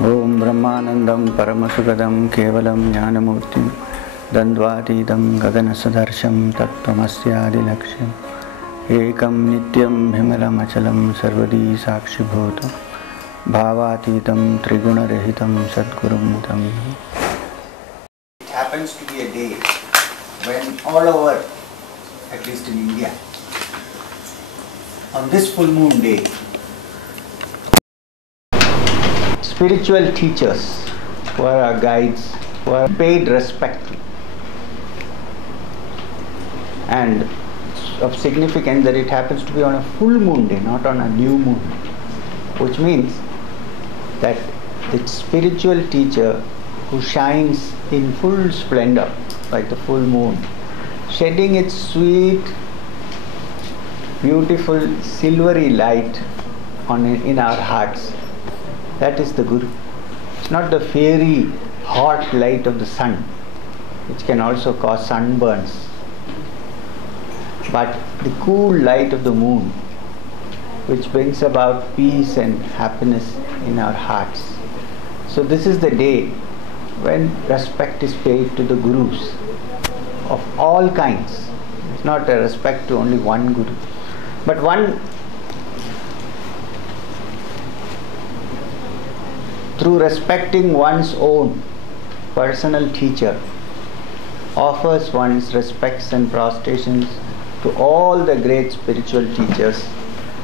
Om Brahmanandam Paramasukadam Kevalam Jnanamurtim Dandvatidam Gaganasadarshan Tattvamasyaadilaksham Ekam Nityam Himalam Achalam Sarvadi Sakshibhotam Bhavatitam Trigunarehitam Sadgurum Tam. It happens to be a day when all over, at least in India, on this full moon day, spiritual teachers who are our guides, who are paid respect to. And of significance that it happens to be on a full moon day, not on a new moon, which means that the spiritual teacher who shines in full splendor like the full moon, shedding its sweet, beautiful, silvery light in our hearts. That is the Guru. It's not the fiery, hot light of the sun, which can also cause sunburns, but the cool light of the moon, which brings about peace and happiness in our hearts. So this is the day when respect is paid to the Gurus of all kinds. It's not a respect to only one Guru, but one through respecting one's own personal teacher offers one's respects and prostrations to all the great spiritual teachers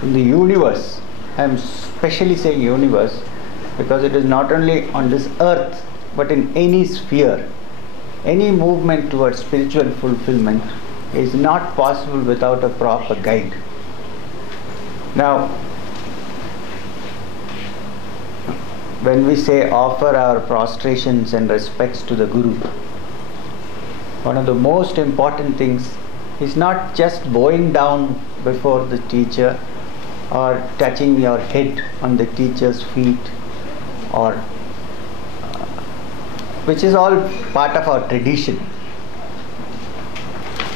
in the universe. I am specially saying universe because it is not only on this earth but in any sphere. Any movement towards spiritual fulfillment is not possible without a proper guide. Now, when we say offer our prostrations and respects to the Guru, one of the most important things is not just bowing down before the teacher or touching your head on the teacher's feet, or which is all part of our tradition.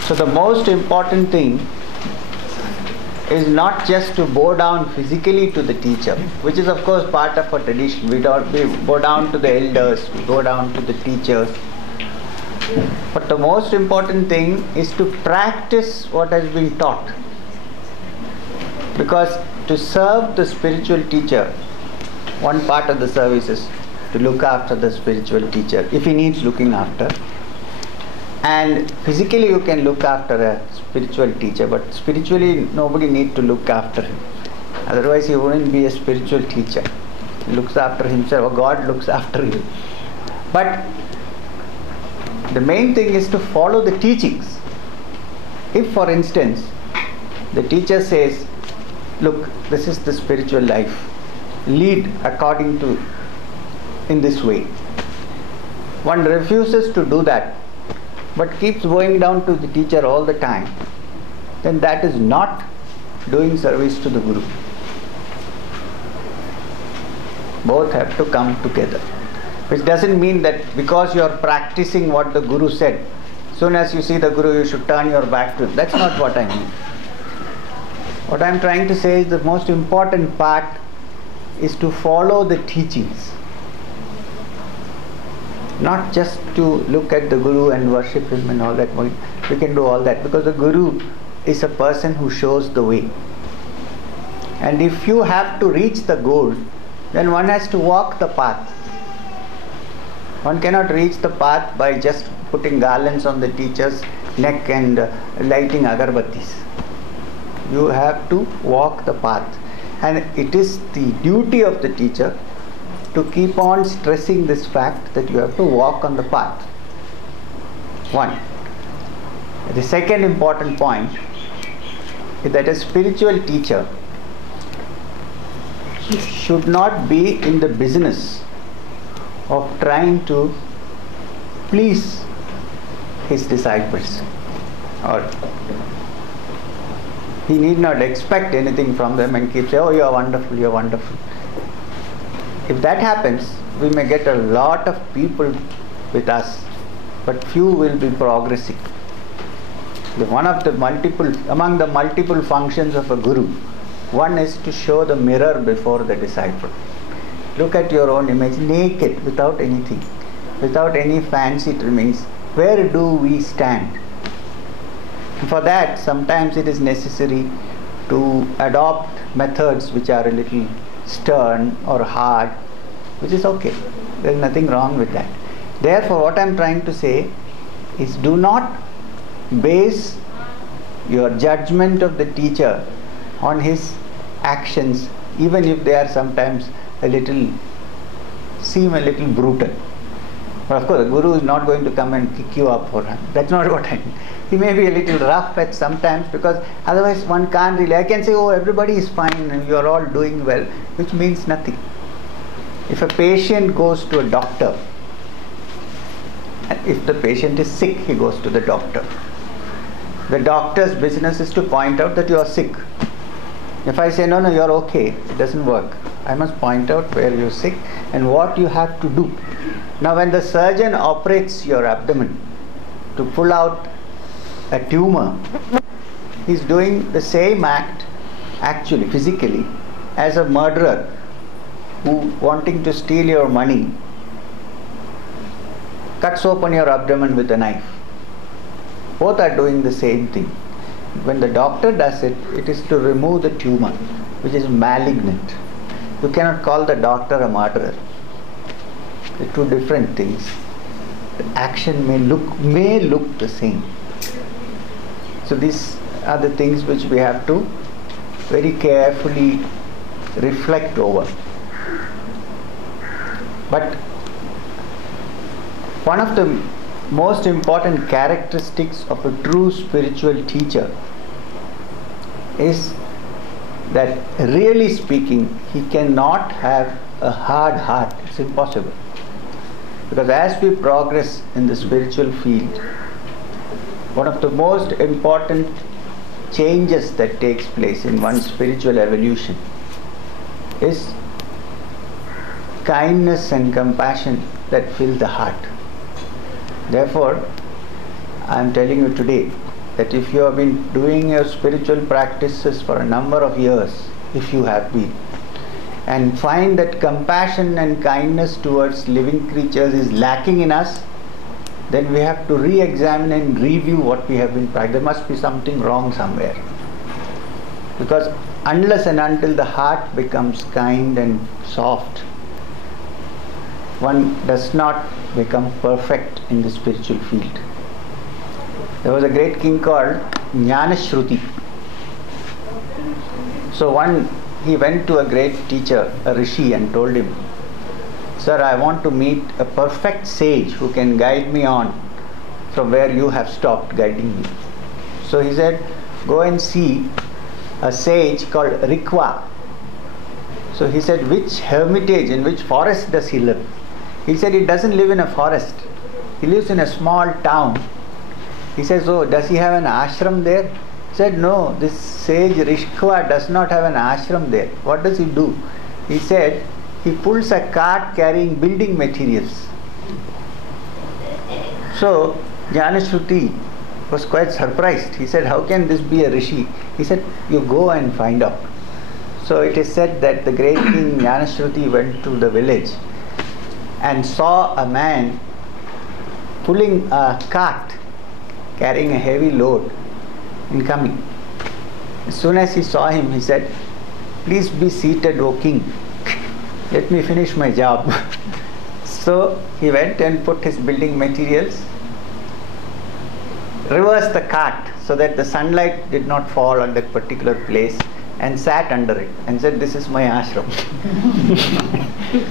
So the most important thing is not just to bow down physically to the teacher, which is of course part of our tradition. We bow down to the elders, we go down to the teachers. But the most important thing is to practice what has been taught. Because to serve the spiritual teacher, one part of the service is to look after the spiritual teacher, if he needs looking after. And physically you can look after a spiritual teacher, but spiritually nobody needs to look after him. Otherwise he wouldn't be a spiritual teacher. He looks after himself, or God looks after him. But the main thing is to follow the teachings. If, for instance, the teacher says, look, this is the spiritual life, lead according to in this way. One refuses to do that, but keeps going down to the teacher all the time, then that is not doing service to the Guru. Both have to come together. Which doesn't mean that because you are practicing what the Guru said, soon as you see the Guru you should turn your back to him. That's not what I mean. What I am trying to say is the most important part is to follow the teachings. Not just to look at the Guru and worship him and all that. We can do all that because the Guru is a person who shows the way. And if you have to reach the goal, then one has to walk the path. One cannot reach the path by just putting garlands on the teacher's neck and lighting agarbattis. You have to walk the path. And it is the duty of the teacher to keep on stressing this fact that you have to walk on the path. One. The second important point is that a spiritual teacher should not be in the business of trying to please his disciples, or he need not expect anything from them and keep saying, oh, you are wonderful, you are wonderful. If that happens, we may get a lot of people with us, but few will be progressing. Among the multiple functions of a Guru, one is to show the mirror before the disciple. look at your own image naked, without anything, without any fancy trimmings. Where do we stand? For that, sometimes it is necessary to adopt methods which are a little stern or hard, which is okay. There is nothing wrong with that. Therefore, what I am trying to say is, do not base your judgment of the teacher on his actions, even if they are sometimes seem a little brutal. But of course, the Guru is not going to come and kick you up for that. That's not what I mean. He may be a little rough at sometimes, because otherwise one can't really. I can say, oh, everybody is fine and you are all doing well, which means nothing. If a patient goes to a doctor, and if the patient is sick, he goes to the doctor. The doctor's business is to point out that you are sick. If I say, no, you are okay, it doesn't work. I must point out where you are sick and what you have to do. Now, when the surgeon operates your abdomen to pull out a tumor, he is doing the same act, actually, physically, as a murderer who, wanting to steal your money, cuts open your abdomen with a knife. Both are doing the same thing. When the doctor does it, it is to remove the tumor, which is malignant. You cannot call the doctor a murderer. They are two different things. The action may look the same. So these are the things which we have to very carefully reflect over. But one of the most important characteristics of a true spiritual teacher is that, really speaking, he cannot have a hard heart. It's impossible. Because as we progress in the spiritual field, one of the most important changes that takes place in one's spiritual evolution is kindness and compassion that fill the heart. Therefore, I am telling you today that if you have been doing your spiritual practices for a number of years, if you have been, and find that compassion and kindness towards living creatures is lacking in us, then we have to re-examine and review what we have been practicing. There must be something wrong somewhere. Because unless and until the heart becomes kind and soft, one does not become perfect in the spiritual field. There was a great king called Jnanashruti. So he went to a great teacher, a rishi, and told him, "Sir, I want to meet a perfect sage who can guide me on from where you have stopped guiding me." So he said, "Go and see a sage called Rikwa." So he said, "Which hermitage, in which forest does he live?" He said, "He doesn't live in a forest. He lives in a small town." He says, "Oh, does he have an ashram there?" He said, "No, this sage Rikwa does not have an ashram there." What does he do? He said, he pulls a cart carrying building materials. So Jnanashruti was quite surprised. He said, "How can this be a rishi?" He said, "You go and find out." So it is said that the great king Jnanashruti went to the village and saw a man pulling a cart carrying a heavy load and coming. As soon as he saw him, he said, "Please be seated, O king. Let me finish my job." So he went and put his building materials, reversed the cart so that the sunlight did not fall on that particular place, and sat under it and said, "This is my ashram,"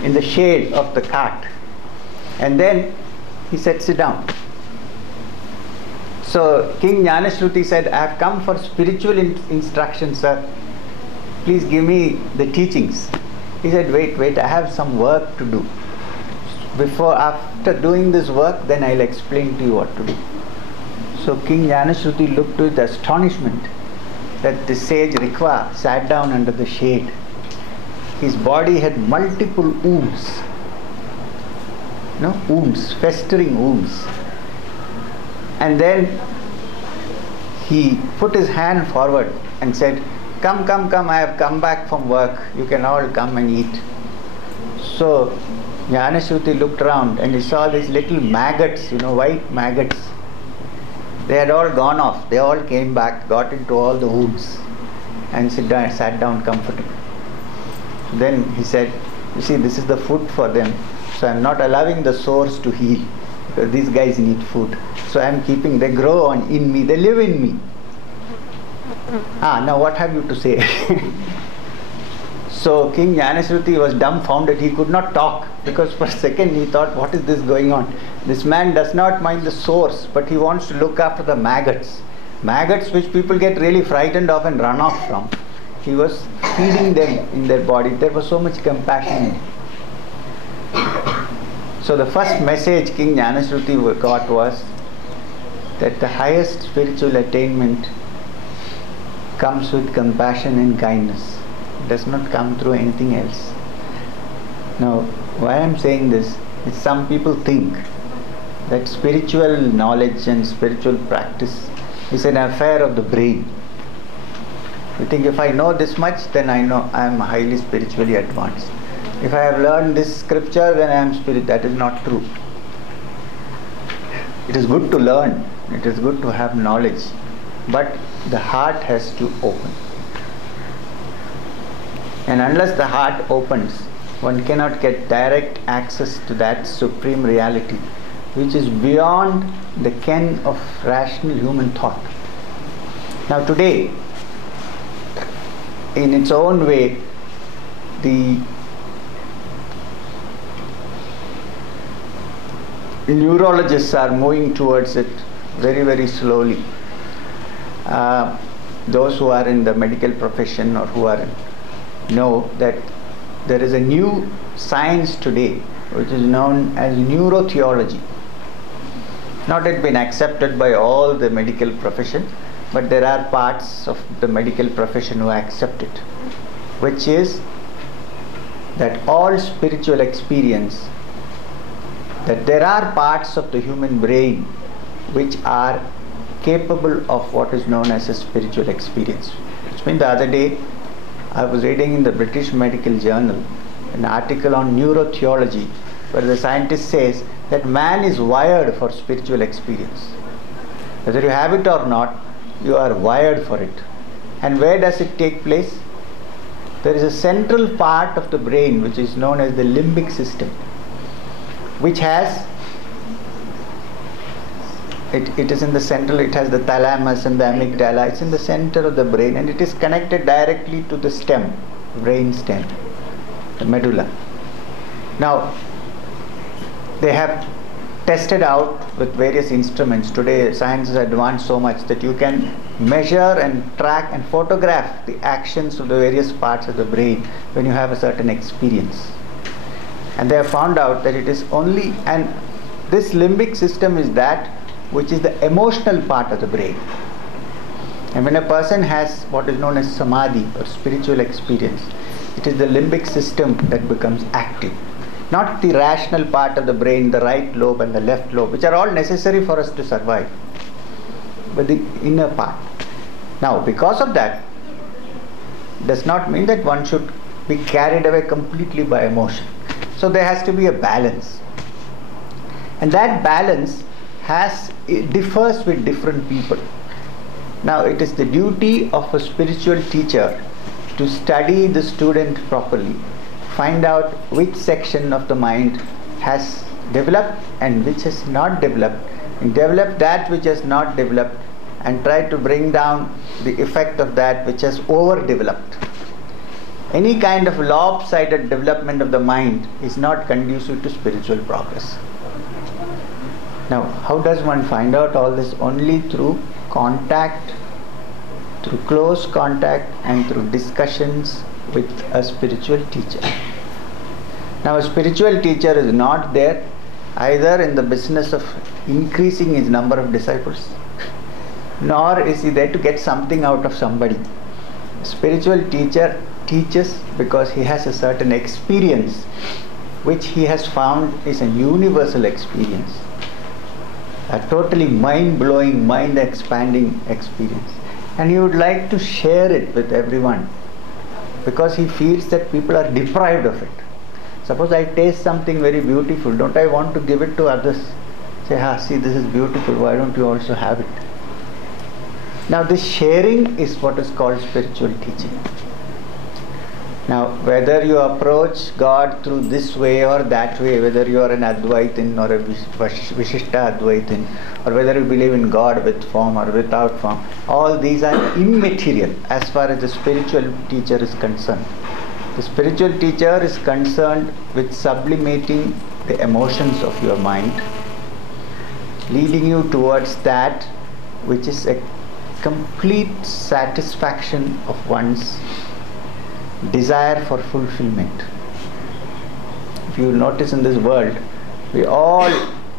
in the shade of the cart. And then he said, "Sit down." So King Jnanashruti said, "I have come for spiritual instruction, sir. Please give me the teachings." He said, wait, I have some work to do. After doing this work, then I'll explain to you what to do." So King Jnanashruti looked with astonishment that the sage Rikwa sat down under the shade. His body had multiple wounds. Wounds, festering wounds. And then he put his hand forward and said, Come, I have come back from work. You can all come and eat." So Jnanashruti looked around and he saw these little maggots, white maggots. They had all gone off. They all came back, got into all the wounds and sat down comfortably. Then he said, you see, this is the food for them. So I'm not allowing the sores to heal because these guys need food. So I'm keeping, they grow on in me, they live in me. Now what have you to say? So King Jnanashruti was dumbfounded. He could not talk because for a second he thought, what is this going on? This man does not mind the sores, but he wants to look after the maggots. Maggots which people get really frightened of and run off from. He was feeding them in their body. There was so much compassion in him. So the first message King Jnanashruti got was that the highest spiritual attainment comes with compassion and kindness. It does not come through anything else. Now, why I am saying this is some people think that spiritual knowledge and spiritual practice is an affair of the brain. You think if I know this much, then I know I am highly spiritually advanced. If I have learned this scripture, then I am spirit. That is not true. It is good to learn. It is good to have knowledge. But the heart has to open. And unless the heart opens, one cannot get direct access to that supreme reality, which is beyond the ken of rational human thought. Now today, in its own way, the neurologists are moving towards it very, very slowly. Those who are in the medical profession or who are know that there is a new science today which is known as Neurotheology. Not yet been accepted by all the medical profession, but there are parts of the medical profession who accept it, which is that all spiritual experience, that there are parts of the human brain which are capable of what is known as a spiritual experience. Which means the other day I was reading in the British Medical Journal an article on neurotheology where the scientist says that man is wired for spiritual experience. Whether you have it or not, you are wired for it. And where does it take place? There is a central part of the brain which is known as the limbic system, which has it is in the central, it has the thalamus and the amygdala. It's in the center of the brain and it is connected directly to the stem, brain stem, the medulla. Now, they have tested out with various instruments. Today science has advanced so much that you can measure and track and photograph the actions of the various parts of the brain when you have a certain experience. And they have found out that it is only, and this limbic system is that which is the emotional part of the brain. And when a person has what is known as samadhi or spiritual experience, it is the limbic system that becomes active. Not the rational part of the brain, the right lobe and the left lobe, which are all necessary for us to survive, but the inner part. Now, because of that, does not mean that one should be carried away completely by emotion. So there has to be a balance. And that balance differs with different people. Now, it is the duty of a spiritual teacher to study the student properly, find out which section of the mind has developed and which has not developed, and develop that which has not developed and try to bring down the effect of that which has overdeveloped. Any kind of lopsided development of the mind is not conducive to spiritual progress. Now, how does one find out all this? Only through contact, through close contact and through discussions with a spiritual teacher. Now, a spiritual teacher is not there either in the business of increasing his number of disciples, nor is he there to get something out of somebody. A spiritual teacher teaches because he has a certain experience which he has found is a universal experience, a totally mind-blowing, mind-expanding experience, and he would like to share it with everyone because he feels that people are deprived of it. Suppose I taste something very beautiful, don't I want to give it to others? Say, see, this is beautiful, why don't you also have it? Now this sharing is what is called spiritual teaching. Now whether you approach God through this way or that way, whether you are an Advaitin or a Vishishta Advaitin, or whether you believe in God with form or without form, all these are immaterial as far as the spiritual teacher is concerned. The spiritual teacher is concerned with sublimating the emotions of your mind, leading you towards that which is a complete satisfaction of one's desire for fulfillment. If you notice in this world, we all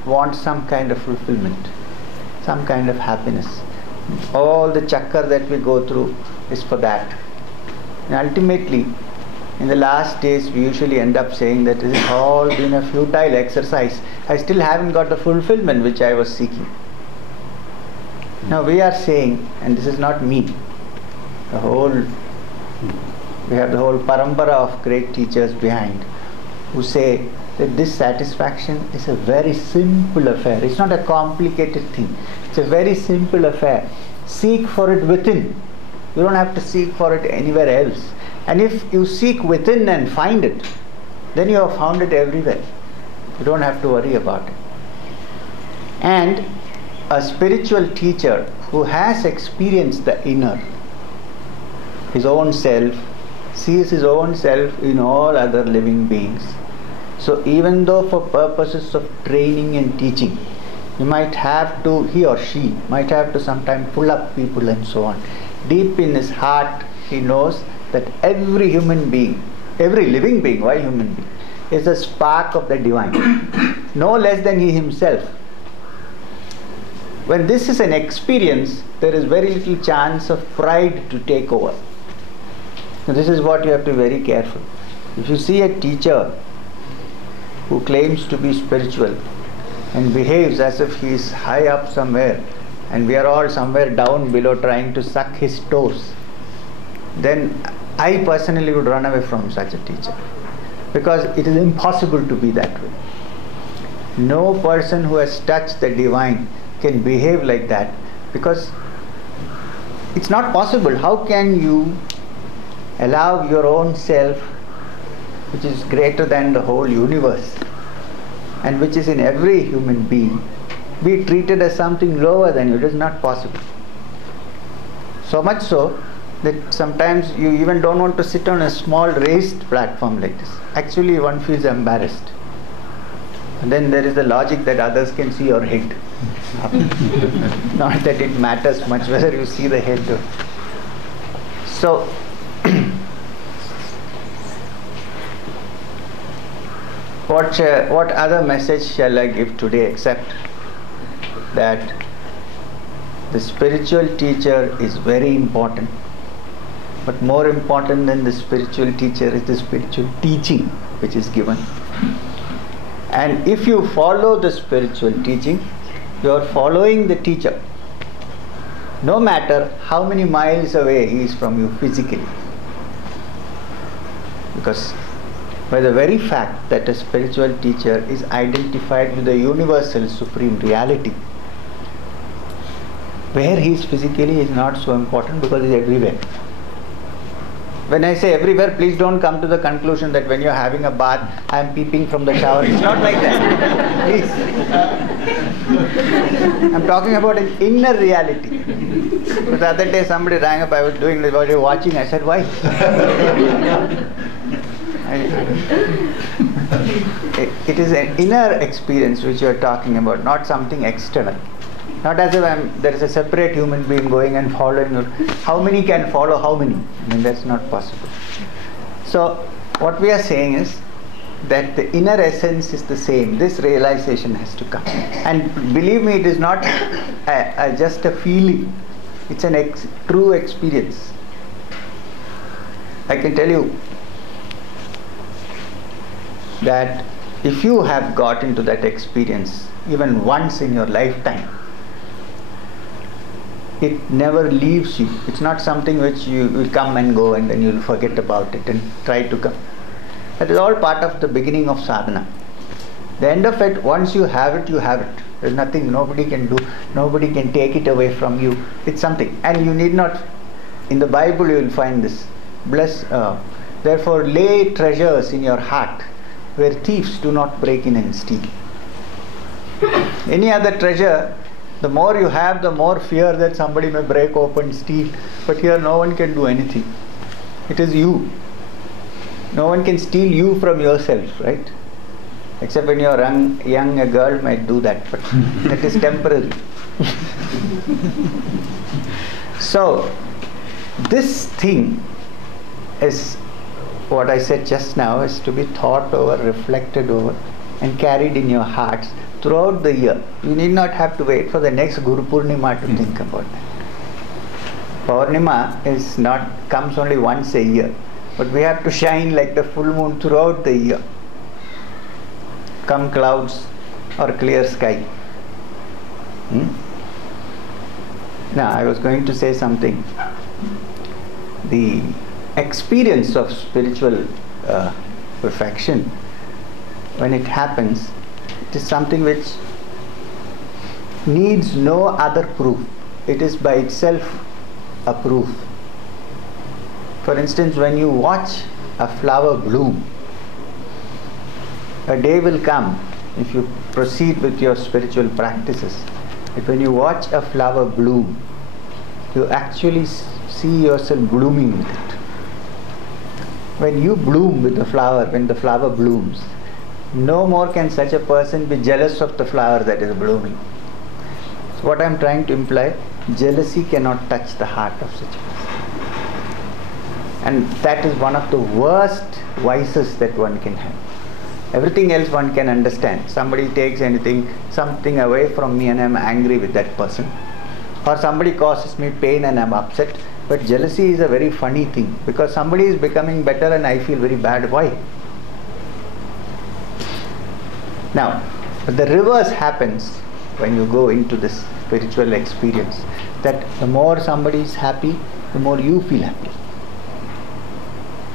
want some kind of fulfillment, some kind of happiness. All the chakkar that we go through is for that. And ultimately, in the last days, we usually end up saying that it has all been a futile exercise. I still haven't got the fulfillment which I was seeking. Now we are saying, and this is not me, we have the whole parampara of great teachers behind, who say that this satisfaction is a very simple affair. It's not a complicated thing. It's a very simple affair. Seek for it within. You don't have to seek for it anywhere else. And if you seek within and find it, then you have found it everywhere. You don't have to worry about it. And a spiritual teacher who has experienced the inner, his own self, sees his own self in all other living beings. So even though for purposes of training and teaching, he or she might have to sometimes pull up people and so on, deep in his heart he knows that every human being, every living being, why human being, is a spark of the divine, no less than he himself. When this is an experience, there is very little chance of pride to take over. Now this is what you have to be very careful. If you see a teacher who claims to be spiritual and behaves as if he is high up somewhere and we are all somewhere down below trying to suck his toes, then I personally would run away from such a teacher, because it is impossible to be that way. No person who has touched the divine can behave like that, because it's not possible. How can you allow your own self, which is greater than the whole universe and which is in every human being, be treated as something lower than you? It is not possible. So much so that sometimes you even don't want to sit on a small raised platform like this. Actually one feels embarrassed. And then there is the logic that others can see your head. Not that it matters much whether you see the head or. So what other message shall I give today except that the spiritual teacher is very important, but more important than the spiritual teacher is the spiritual teaching which is given. And if you follow the spiritual teaching, you are following the teacher, no matter how many miles away he is from you physically. Because by the very fact that a spiritual teacher is identified with the universal supreme reality, where he is physically is not so important, because he is everywhere. When I say everywhere, please don't come to the conclusion that when you are having a bath, I am peeping from the shower. It's not like that. Please. I am talking about an inner reality. But the other day somebody rang up, I was doing this, while you were watching, I said, why? It is an inner experience which you are talking about, not something external. Not as if there is a separate human being going and following you. How many can follow how many? I mean, that's not possible. So what we are saying is that the inner essence is the same. This realization has to come. And believe me, it is not just a feeling. It's an true experience. I can tell you that if you have got into that experience even once in your lifetime, it never leaves you. It's not something which you will come and go and then you'll forget about it and try to come. That is all part of the beginning of sadhana. The end of it, once you have it, you have it. There's nothing nobody can do, nobody can take it away from you. It's something. And you need not, in the Bible you will find this. Therefore lay treasures in your heart where thieves do not break in and steal. Any other treasure, the more you have, the more fear that somebody may break open, steal. But here no one can do anything. It is you. No one can steal you from yourself, right? Except when you are young, a girl might do that, but that is temporary. So, this thing is what I said just now, is to be thought over, reflected over, and carried in your hearts throughout the year. You need not have to wait for the next Guru Poornima to think about that. Poornima comes only once a year, but we have to shine like the full moon throughout the year. Come clouds or clear sky. Now I was going to say something. The experience of spiritual perfection, when it happens, it is something which needs no other proof. It is by itself a proof. For instance, when you watch a flower bloom, a day will come, if you proceed with your spiritual practices, that when you watch a flower bloom, you actually see yourself blooming with it. When you bloom with the flower, when the flower blooms, no more can such a person be jealous of the flower that is blooming. So what I am trying to imply, jealousy cannot touch the heart of such a person. And that is one of the worst vices that one can have. Everything else one can understand. Somebody takes something away from me and I am angry with that person. Or somebody causes me pain and I am upset. But jealousy is a very funny thing, because somebody is becoming better and I feel very bad. Why? Now, the reverse happens when you go into this spiritual experience. That the more somebody is happy, the more you feel happy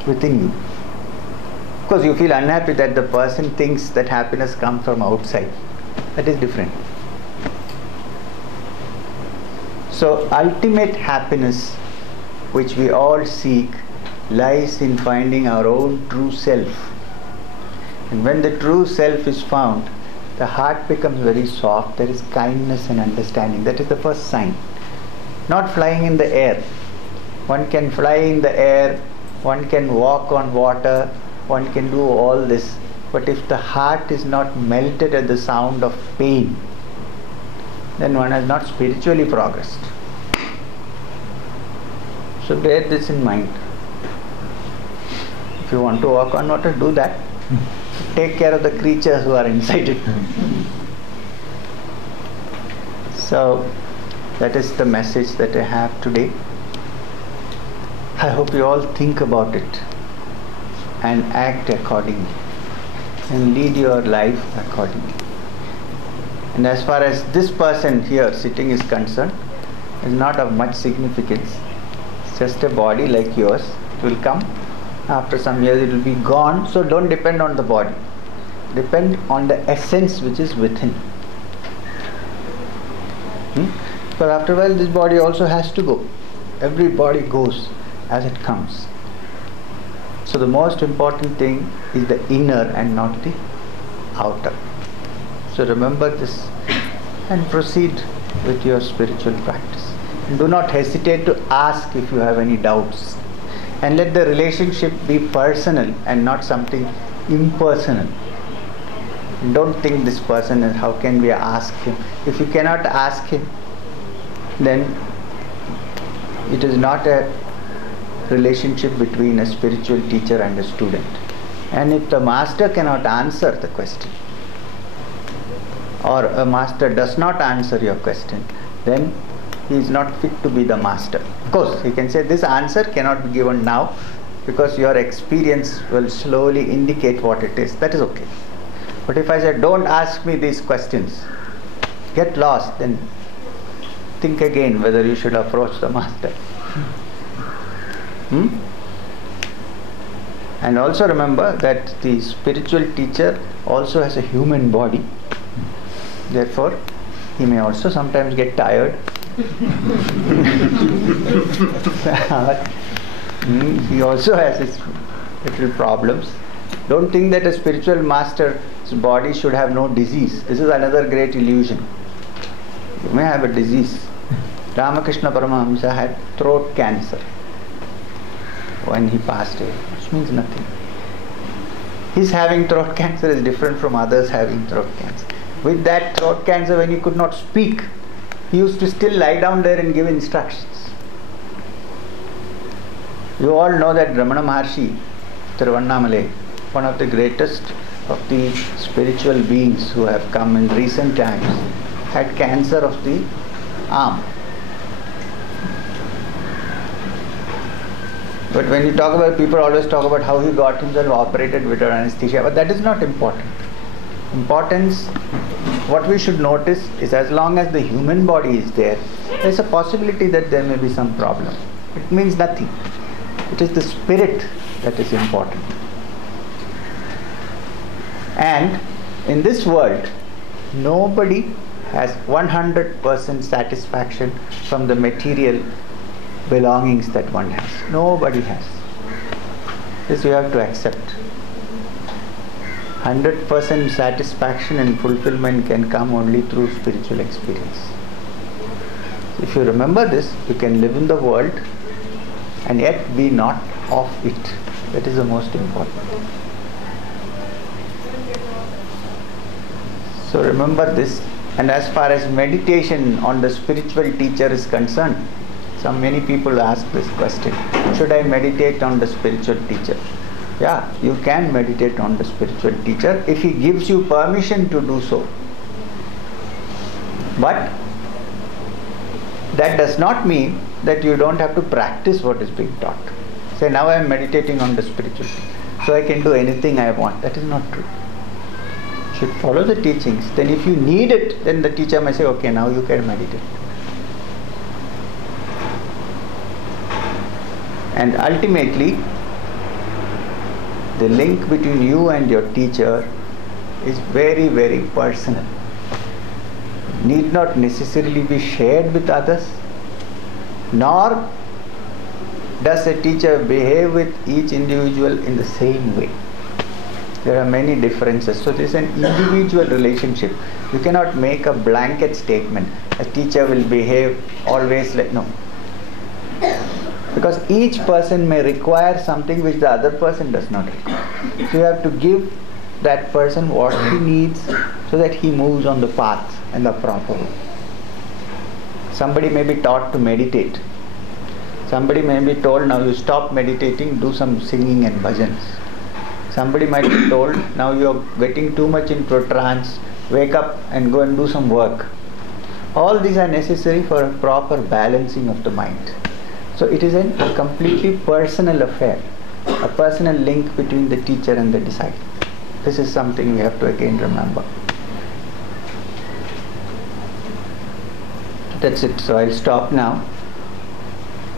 within you. Because you feel unhappy that the person thinks that happiness comes from outside. That is different. So ultimate happiness, which we all seek, lies in finding our own true self. And when the true self is found, the heart becomes very soft. There is kindness and understanding. That is the first sign. Not flying in the air. One can fly in the air, one can walk on water, one can do all this, but if the heart is not melted at the sound of pain, then one has not spiritually progressed. So bear this in mind. If you want to walk on water, do that. Take care of the creatures who are inside it. So that is the message that I have today. I hope you all think about it and act accordingly and lead your life accordingly. And as far as this person here sitting is concerned, is not of much significance. It's just a body like yours. It will come. After some years it will be gone. So don't depend on the body. Depend on the essence which is within. But after a while this body also has to go. Every body goes as it comes. So the most important thing is the inner and not the outer. So remember this and proceed with your spiritual practice. And do not hesitate to ask if you have any doubts. And let the relationship be personal and not something impersonal. Don't think this person is, how can we ask him? If you cannot ask him, then it is not a relationship between a spiritual teacher and a student. And if the master cannot answer the question, or a master does not answer your question, then he is not fit to be the master. Of course, he can say this answer cannot be given now because your experience will slowly indicate what it is. That is okay. But if I say, don't ask me these questions, get lost, then think again whether you should approach the master. And also remember that the spiritual teacher also has a human body. Therefore, he may also sometimes get tired. He also has his little problems. Don't think that a spiritual master's body should have no disease. This is another great illusion. You may have a disease. Ramakrishna Paramahamsa had throat cancer when he passed away, which means nothing. His having throat cancer is different from others having throat cancer. With that throat cancer, when he could not speak, he used to still lie down there and give instructions. You all know that Ramana Maharshi, Tiruvannamalai, one of the greatest of the spiritual beings who have come in recent times, had cancer of the arm. But when you talk about, people always talk about how he got himself operated without anesthesia, but that is not important. What we should notice is, as long as the human body is there is a possibility that there may be some problem. It means nothing. It is the spirit that is important. And in this world, nobody has 100% satisfaction from the material belongings that one has. Nobody has. This you have to accept. 100% satisfaction and fulfillment can come only through spiritual experience. If you remember this, you can live in the world and yet be not of it. That is the most important. So remember this. And as far as meditation on the spiritual teacher is concerned, many people ask this question: should I meditate on the spiritual teacher? Yeah, you can meditate on the spiritual teacher if he gives you permission to do so. But that does not mean that you don't have to practice what is being taught. Say, now I am meditating on the spiritual teacher, so I can do anything I want. That is not true. You should follow the teachings. Then if you need it, then the teacher may say, okay, now you can meditate. And ultimately, the link between you and your teacher is very, very personal. Need not necessarily be shared with others, nor does a teacher behave with each individual in the same way. There are many differences. So this is an individual relationship. You cannot make a blanket statement. A teacher will behave always like, no. Because each person may require something which the other person does not require. So you have to give that person what he needs so that he moves on the path and the proper way. Somebody may be taught to meditate. Somebody may be told, now you stop meditating, do some singing and bhajans. Somebody might be told, now you are getting too much into a trance, wake up and go and do some work. All these are necessary for a proper balancing of the mind. So it is a completely personal affair, a personal link between the teacher and the disciple. This is something we have to again remember. That's it. So I'll stop now.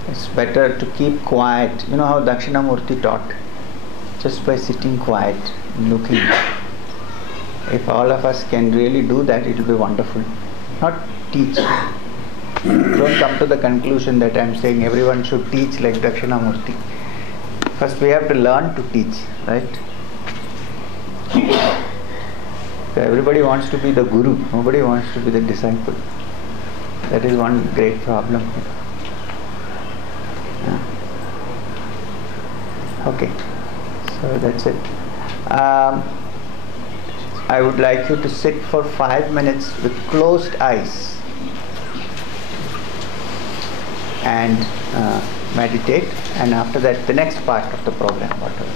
It's better to keep quiet. You know how Dakshinamurti taught? Just by sitting quiet, looking. If all of us can really do that, it will be wonderful. Not teach. Don't come to the conclusion that I am saying everyone should teach like Dakshinamurti. First we have to learn to teach, right? So everybody wants to be the guru. Nobody wants to be the disciple. That is one great problem. Yeah. Okay. So that's it. I would like you to sit for 5 minutes with closed eyes and meditate, and after that the next part of the program, whatever.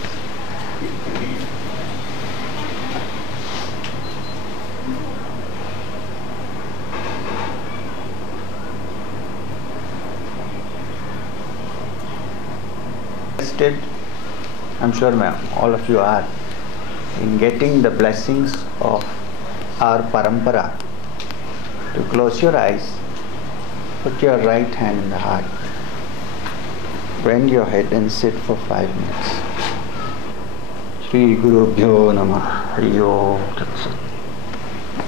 I'm sure all of you are in getting the blessings of our parampara. To close your eyes, put your right hand in the heart, bend your head and sit for 5 minutes. Shri Gurubhyo Namah. Hari Om Tat Sat.